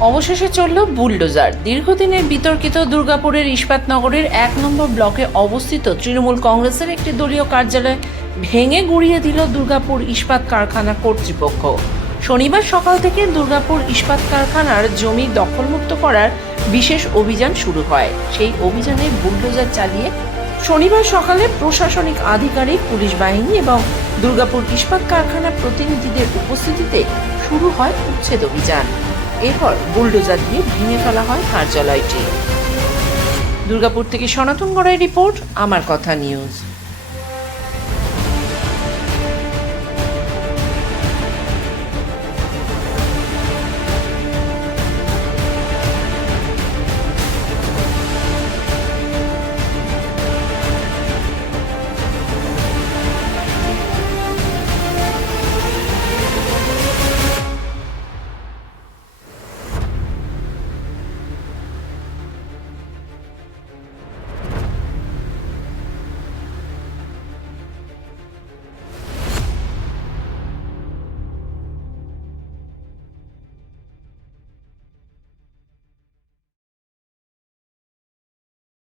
অবশেষে চলল বুলডোজার। দীর্ঘদিনের বিতর্কিত দুর্গাপুরের ইস্পাতনগরের 1 নম্বর ব্লকে অবস্থিত তৃণমূল কংগ্রেসের একটি দলীয় কার্যালয় ভেঙে গুঁড়িয়ে দিল দুর্গাপুর ইস্পাত কারখানা কর্তৃপক্ষ। শনিবার সকাল থেকে দুর্গাপুর ইস্পাত কারখানার জমি দখলমুক্ত করার বিশেষ অভিযান শুরু হয়। সেই অভিযানে বুলডোজার চালিয়ে শনিবার সকালে প্রশাসনিক আধিকারিক, পুলিশ বাহিনী এবং দুর্গাপুর ইস্পাত কারখানার প্রতিনিধিদের উপস্থিতিতে শুরু হয় উচ্ছেদ অভিযান। এরপর বুলডোজার দিয়ে ভেঙে ফেলা হয় কার্যালয়টি। দুর্গাপুর থেকে সনাতন গড়াই রিপোর্ট, আমার কথা নিউজ।